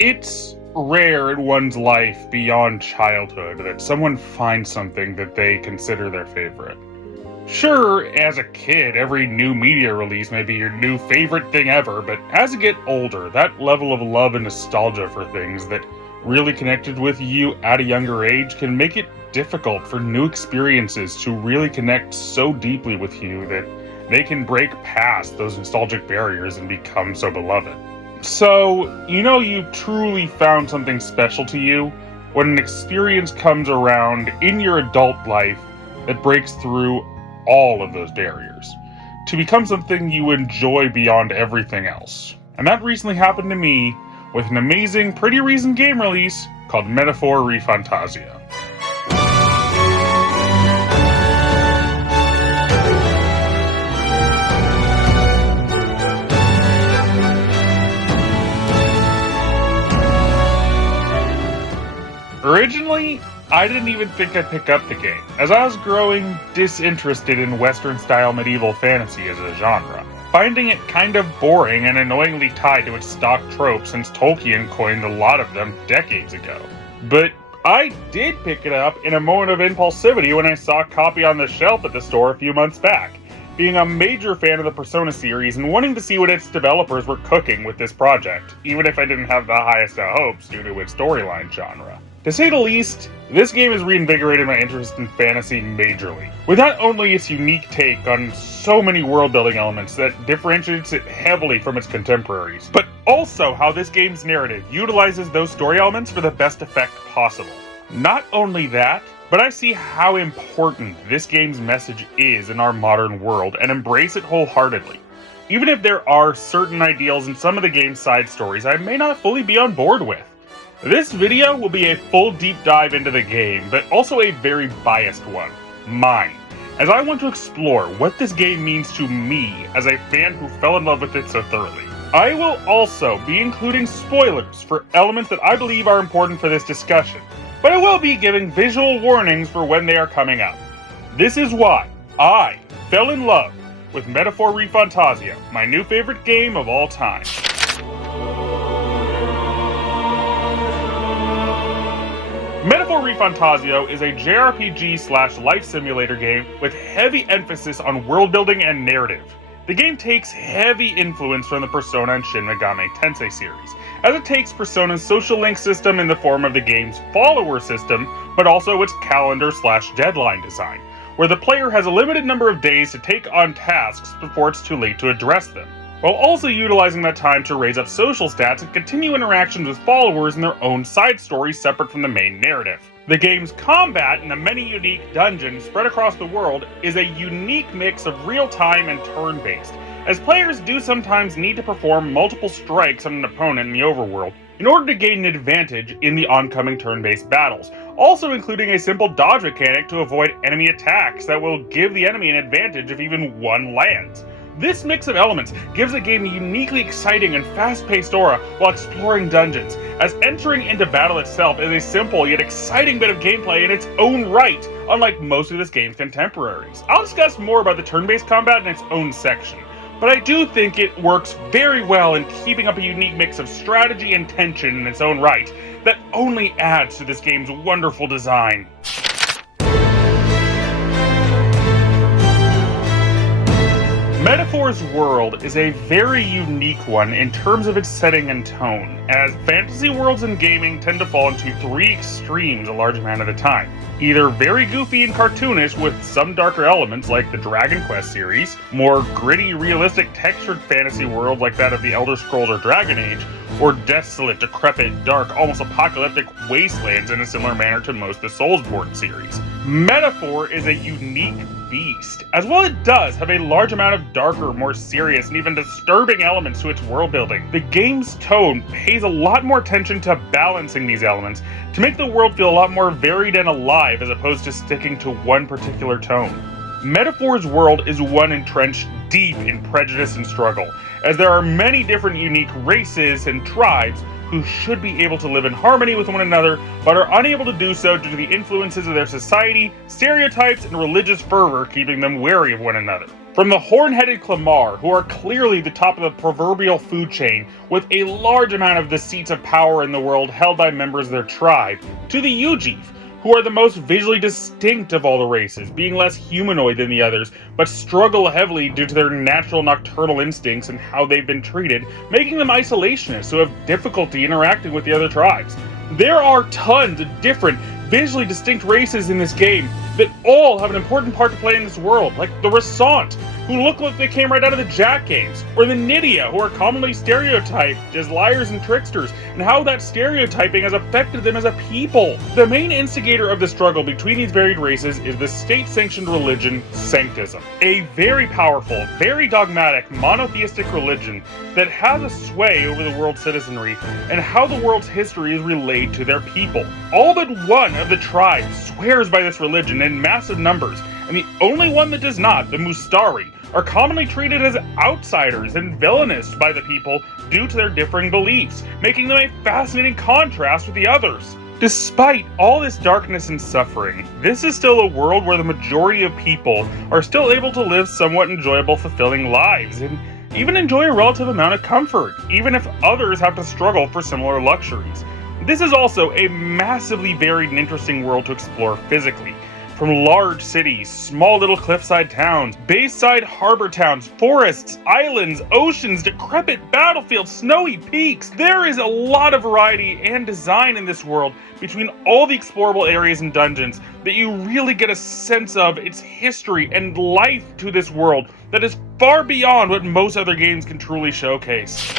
It's rare in one's life beyond childhood that someone finds something that they consider their favorite. Sure, as a kid, every new media release may be your new favorite thing ever, but as you get older, that level of love and nostalgia for things that really connected with you at a younger age can make it difficult for new experiences to really connect so deeply with you that they can break past those nostalgic barriers and become so beloved. So, you truly found something special to you when an experience comes around in your adult life that breaks through all of those barriers to become something you enjoy beyond everything else. And that recently happened to me with an amazing, pretty recent game release called Metaphor Re Fantazio. Originally, I didn't even think I'd pick up the game, as I was growing disinterested in Western-style medieval fantasy as a genre, finding it kind of boring and annoyingly tied to its stock tropes since Tolkien coined a lot of them decades ago. But I did pick it up in a moment of impulsivity when I saw a copy on the shelf at the store a few months back, being a major fan of the Persona series and wanting to see what its developers were cooking with this project, even if I didn't have the highest of hopes due to its storyline genre. To say the least, this game has reinvigorated my interest in fantasy majorly, with not only its unique take on so many world-building elements that differentiates it heavily from its contemporaries, but also how this game's narrative utilizes those story elements for the best effect possible. Not only that, but I see how important this game's message is in our modern world and embrace it wholeheartedly. Even if there are certain ideals in some of the game's side stories I may not fully be on board with. This video will be a full deep dive into the game, but also a very biased one, mine, as I want to explore what this game means to me as a fan who fell in love with it so thoroughly. I will also be including spoilers for elements that I believe are important for this discussion, but I will be giving visual warnings for when they are coming up. This is why I fell in love with Metaphor Re Fantazio, my new favorite game of all time. Metaphor Re Fantazio is a JRPG/life simulator game with heavy emphasis on world building and narrative. The game takes heavy influence from the Persona and Shin Megami Tensei series, as it takes Persona's social link system in the form of the game's follower system, but also its calendar/deadline design, where the player has a limited number of days to take on tasks before it's too late to address them, while also utilizing that time to raise up social stats and continue interactions with followers in their own side stories separate from the main narrative. The game's combat in the many unique dungeons spread across the world is a unique mix of real-time and turn-based, as players do sometimes need to perform multiple strikes on an opponent in the overworld in order to gain an advantage in the oncoming turn-based battles, also including a simple dodge mechanic to avoid enemy attacks that will give the enemy an advantage if even one lands. This mix of elements gives the game a uniquely exciting and fast-paced aura while exploring dungeons, as entering into battle itself is a simple yet exciting bit of gameplay in its own right, unlike most of this game's contemporaries. I'll discuss more about the turn-based combat in its own section, but I do think it works very well in keeping up a unique mix of strategy and tension in its own right that only adds to this game's wonderful design. Metaphor's world is a very unique one in terms of its setting and tone, as fantasy worlds in gaming tend to fall into three extremes a large amount of the time. Either very goofy and cartoonish with some darker elements like the Dragon Quest series, more gritty, realistic, textured fantasy worlds like that of the Elder Scrolls or Dragon Age, or desolate, decrepit, dark, almost apocalyptic wastelands in a similar manner to most of the Soulsborne series. Metaphor is a unique beast, as well it does have a large amount of darker, more serious, and even disturbing elements to its world building. The game's tone pays a lot more attention to balancing these elements to make the world feel a lot more varied and alive as opposed to sticking to one particular tone. Metaphor's world is one entrenched deep in prejudice and struggle, as there are many different unique races and tribes who should be able to live in harmony with one another, but are unable to do so due to the influences of their society, stereotypes, and religious fervor keeping them wary of one another. From the horn-headed Clamar, who are clearly the top of the proverbial food chain, with a large amount of the seats of power in the world held by members of their tribe, to the Ujif, who are the most visually distinct of all the races, being less humanoid than the others, but struggle heavily due to their natural nocturnal instincts and how they've been treated, making them isolationists who have difficulty interacting with the other tribes. There are tons of different, visually distinct races in this game that all have an important part to play in this world, like the Resant, who look like they came right out of the Jack games, or the Nydia, who are commonly stereotyped as liars and tricksters, and how that stereotyping has affected them as a people. The main instigator of the struggle between these varied races is the state-sanctioned religion, Sanctism, a very powerful, very dogmatic, monotheistic religion that has a sway over the world's citizenry and how the world's history is relayed to their people. All but one of the tribes swears by this religion in massive numbers, and the only one that does not, the Mustari, are commonly treated as outsiders and villainous by the people due to their differing beliefs, making them a fascinating contrast with the others. Despite all this darkness and suffering, this is still a world where the majority of people are still able to live somewhat enjoyable, fulfilling lives, and even enjoy a relative amount of comfort, even if others have to struggle for similar luxuries. This is also a massively varied and interesting world to explore physically. From large cities, small little cliffside towns, bayside harbor towns, forests, islands, oceans, decrepit battlefields, snowy peaks. There is a lot of variety and design in this world between all the explorable areas and dungeons that you really get a sense of its history and life to this world that is far beyond what most other games can truly showcase.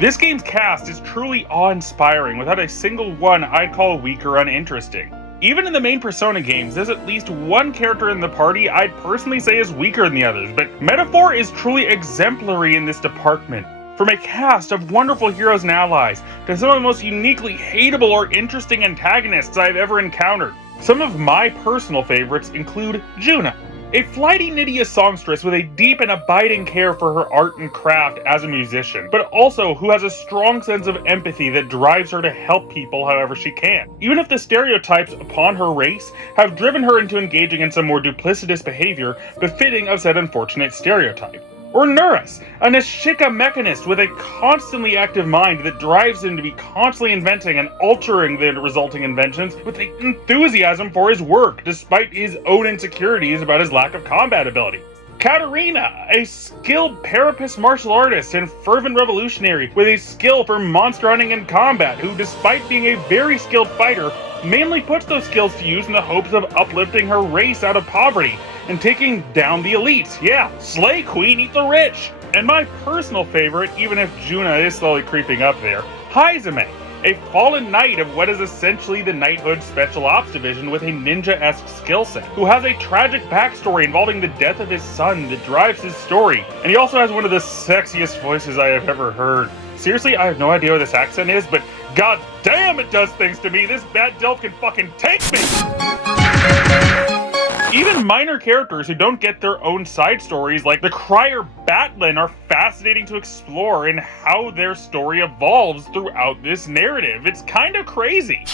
This game's cast is truly awe-inspiring, without a single one I'd call weak or uninteresting. Even in the main Persona games, there's at least one character in the party I'd personally say is weaker than the others, but Metaphor is truly exemplary in this department. From a cast of wonderful heroes and allies, to some of the most uniquely hateable or interesting antagonists I've ever encountered. Some of my personal favorites include Juna, a flighty Nydia songstress with a deep and abiding care for her art and craft as a musician, but also who has a strong sense of empathy that drives her to help people however she can, even if the stereotypes upon her race have driven her into engaging in some more duplicitous behavior befitting of said unfortunate stereotype. Or Nuris, a Nishika mechanist with a constantly active mind that drives him to be constantly inventing and altering the resulting inventions with an enthusiasm for his work, despite his own insecurities about his lack of combat ability. Katarina, a skilled parapist martial artist and fervent revolutionary with a skill for monster hunting and combat, who, despite being a very skilled fighter, mainly puts those skills to use in the hopes of uplifting her race out of poverty and taking down the elites. Yeah, slay queen, eat the rich! And my personal favorite, even if Juna is slowly creeping up there, Haizame, a fallen knight of what is essentially the knighthood special ops division with a ninja-esque skill set, who has a tragic backstory involving the death of his son that drives his story, and he also has one of the sexiest voices I have ever heard. Seriously, I have no idea what this accent is, but god damn it does things to me! This bad delf can fucking take me! Even minor characters who don't get their own side stories, like the crier Batlin, are fascinating to explore in how their story evolves throughout this narrative. It's kind of crazy.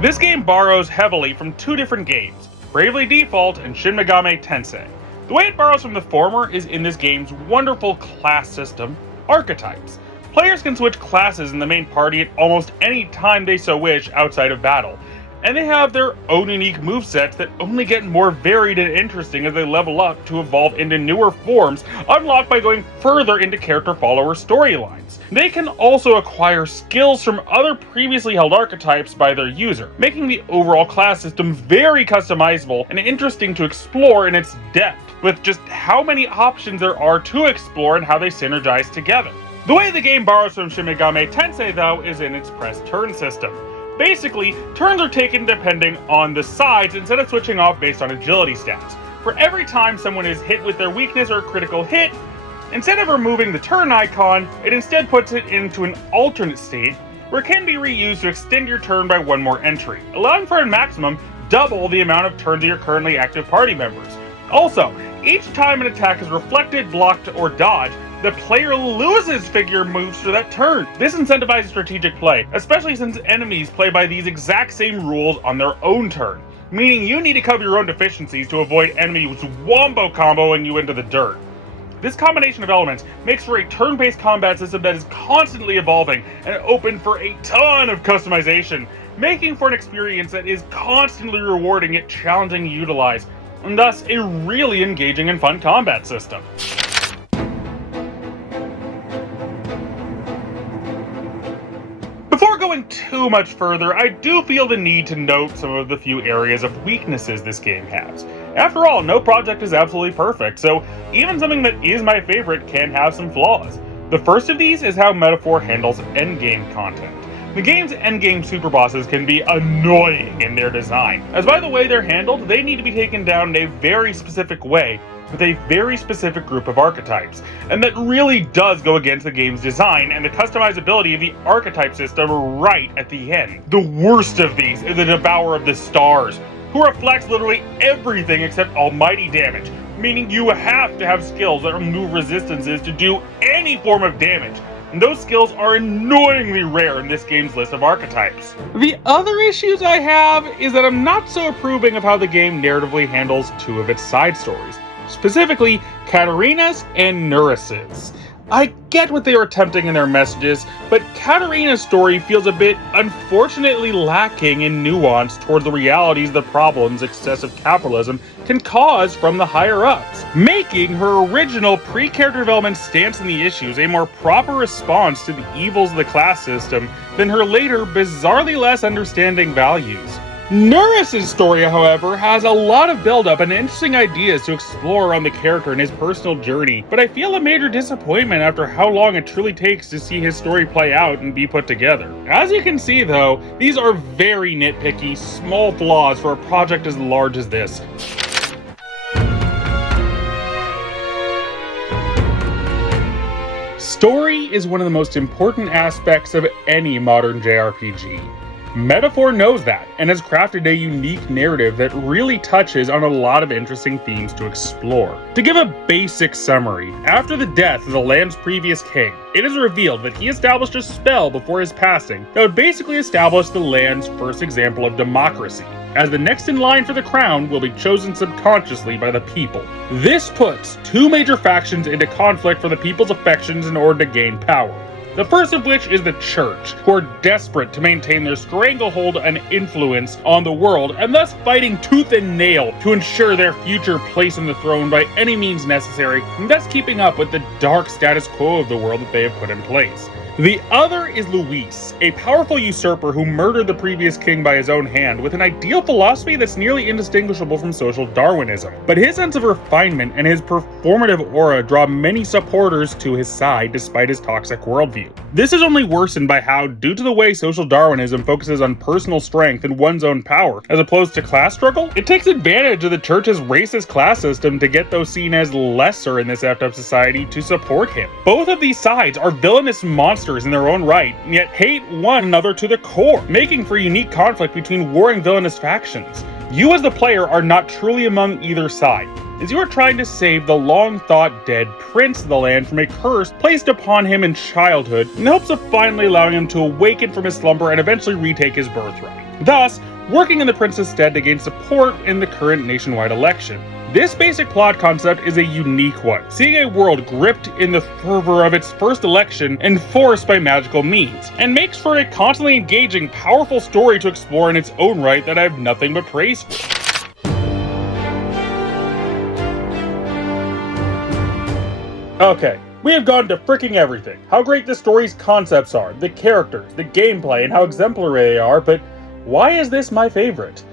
This game borrows heavily from two different games, Bravely Default and Shin Megami Tensei. The way it borrows from the former is in this game's wonderful class system, archetypes. Players can switch classes in the main party at almost any time they so wish outside of battle, and they have their own unique movesets that only get more varied and interesting as they level up to evolve into newer forms, unlocked by going further into character-follower storylines. They can also acquire skills from other previously held archetypes by their user, making the overall class system very customizable and interesting to explore in its depth, with just how many options there are to explore and how they synergize together. The way the game borrows from Shin Megami Tensei, though, is in its press turn system. Basically, turns are taken depending on the sides instead of switching off based on agility stats. For every time someone is hit with their weakness or a critical hit, instead of removing the turn icon, it instead puts it into an alternate state where it can be reused to extend your turn by one more entry, allowing for a maximum double the amount of turns of your currently active party members. Also, each time an attack is reflected, blocked, or dodged, the player loses figure moves for that turn. This incentivizes strategic play, especially since enemies play by these exact same rules on their own turn, meaning you need to cover your own deficiencies to avoid enemies wombo comboing you into the dirt. This combination of elements makes for a turn-based combat system that is constantly evolving and open for a ton of customization, making for an experience that is constantly rewarding yet challenging to utilize, and thus a really engaging and fun combat system. Before going too much further, I do feel the need to note some of the few areas of weaknesses this game has. After all, no project is absolutely perfect, so even something that is my favorite can have some flaws. The first of these is how Metaphor handles endgame content. The game's endgame super bosses can be annoying in their design, as by the way they're handled, they need to be taken down in a very specific way, with a very specific group of archetypes, and that really does go against the game's design and the customizability of the archetype system right at the end. The worst of these is the Devourer of the Stars, who reflects literally everything except almighty damage, meaning you have to have skills that remove resistances to do any form of damage, and those skills are annoyingly rare in this game's list of archetypes. The other issues I have is that I'm not so approving of how the game narratively handles two of its side stories, specifically Katarina's and Neris's. I get what they were attempting in their messages, but Katarina's story feels a bit unfortunately lacking in nuance towards the realities of the problems excessive capitalism can cause from the higher-ups, making her original pre-character development stance on the issues a more proper response to the evils of the class system than her later, bizarrely less understanding values. Neris's story, however, has a lot of build-up and interesting ideas to explore around the character and his personal journey, but I feel a major disappointment after how long it truly takes to see his story play out and be put together. As you can see though, these are very nitpicky, small flaws for a project as large as this. Story is one of the most important aspects of any modern JRPG. Metaphor knows that, and has crafted a unique narrative that really touches on a lot of interesting themes to explore. To give a basic summary, after the death of the land's previous king, it is revealed that he established a spell before his passing that would basically establish the land's first example of democracy, as the next in line for the crown will be chosen subconsciously by the people. This puts two major factions into conflict for the people's affections in order to gain power. The first of which is the Church, who are desperate to maintain their stranglehold and influence on the world, and thus fighting tooth and nail to ensure their future place on the throne by any means necessary, and thus keeping up with the dark status quo of the world that they have put in place. The other is Luis, a powerful usurper who murdered the previous king by his own hand with an ideal philosophy that's nearly indistinguishable from social Darwinism. But his sense of refinement and his performative aura draw many supporters to his side despite his toxic worldview. This is only worsened by how, due to the way social Darwinism focuses on personal strength and one's own power, as opposed to class struggle, it takes advantage of the church's racist class system to get those seen as lesser in this effed up society to support him. Both of these sides are villainous monsters in their own right, and yet hate one another to the core, making for unique conflict between warring villainous factions. You as the player are not truly among either side, as you are trying to save the long-thought dead prince of the land from a curse placed upon him in childhood in hopes of finally allowing him to awaken from his slumber and eventually retake his birthright, thus working in the prince's stead to gain support in the current nationwide election. This basic plot concept is a unique one, seeing a world gripped in the fervor of its first election and forced by magical means, and makes for a constantly engaging, powerful story to explore in its own right that I have nothing but praise for. Okay, we have gone to freaking everything. How great the story's concepts are, the characters, the gameplay, and how exemplary they are, but why is this my favorite?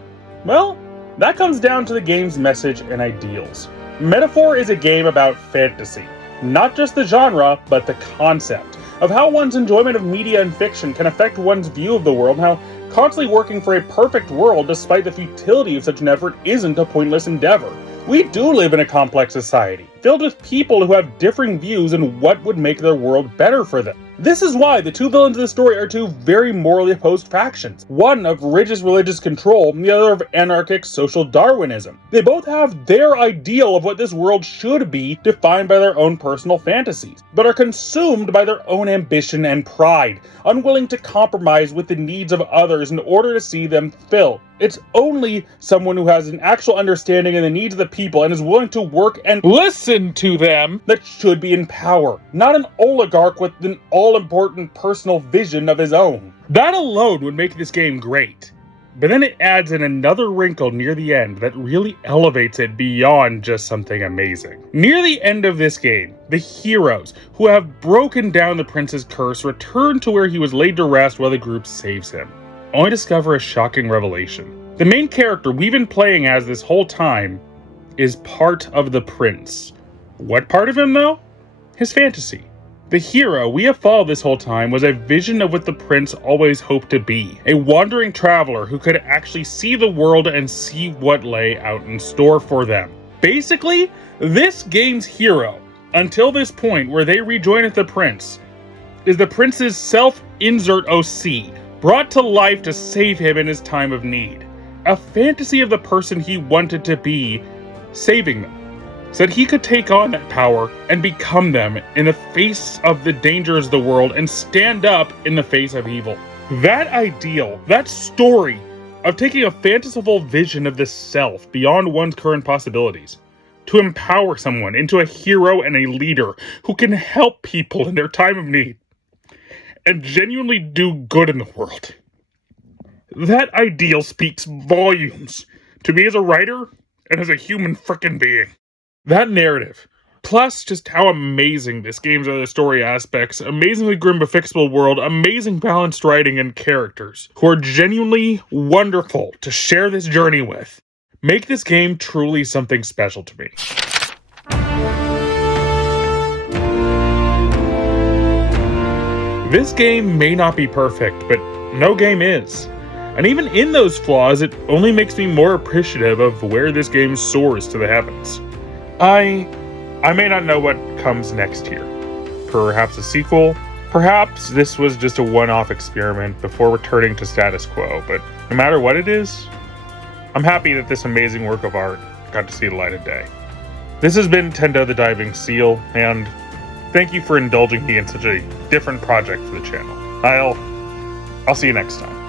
Well, that comes down to the game's message and ideals. Metaphor is a game about fantasy, not just the genre, but the concept of how one's enjoyment of media and fiction can affect one's view of the world, and how constantly working for a perfect world despite the futility of such an effort isn't a pointless endeavor. We do live in a complex society, filled with people who have differing views on what would make their world better for them. This is why the two villains of the story are two very morally opposed factions, one of rigid religious control and the other of anarchic social Darwinism. They both have their ideal of what this world should be, defined by their own personal fantasies, but are consumed by their own ambition and pride, unwilling to compromise with the needs of others in order to see them fulfilled. It's only someone who has an actual understanding of the needs of the people and is willing to work and listen to them that should be in power, not an oligarch with an all-important personal vision of his own. That alone would make this game great. But then it adds in another wrinkle near the end that really elevates it beyond just something amazing. Near the end of this game, the heroes, who have broken down the prince's curse, return to where he was laid to rest while the group saves him, only to discover a shocking revelation. The main character we've been playing as this whole time is part of the prince. What part of him, though? His fantasy. The hero we have followed this whole time was a vision of what the prince always hoped to be, a wandering traveler who could actually see the world and see what lay out in store for them. Basically, this game's hero, until this point where they rejoin with the prince, is the prince's self-insert OC, brought to life to save him in his time of need. A fantasy of the person he wanted to be, saving them, so that he could take on that power and become them in the face of the dangers of the world and stand up in the face of evil. That ideal, that story of taking a fanciful vision of the self beyond one's current possibilities, to empower someone into a hero and a leader who can help people in their time of need and genuinely do good in the world. That ideal speaks volumes to me as a writer and as a human frickin' being. That narrative, plus just how amazing this game's other story aspects, amazingly grim but fixable world, amazing balanced writing and characters, who are genuinely wonderful to share this journey with, make this game truly something special to me. This game may not be perfect, but no game is. And even in those flaws, it only makes me more appreciative of where this game soars to the heavens. I may not know what comes next here. Perhaps a sequel? Perhaps this was just a one-off experiment before returning to status quo, but no matter what it is, I'm happy that this amazing work of art got to see the light of day. This has been Tendo the Diving Seal, and thank you for indulging me in such a different project for the channel. I'll see you next time.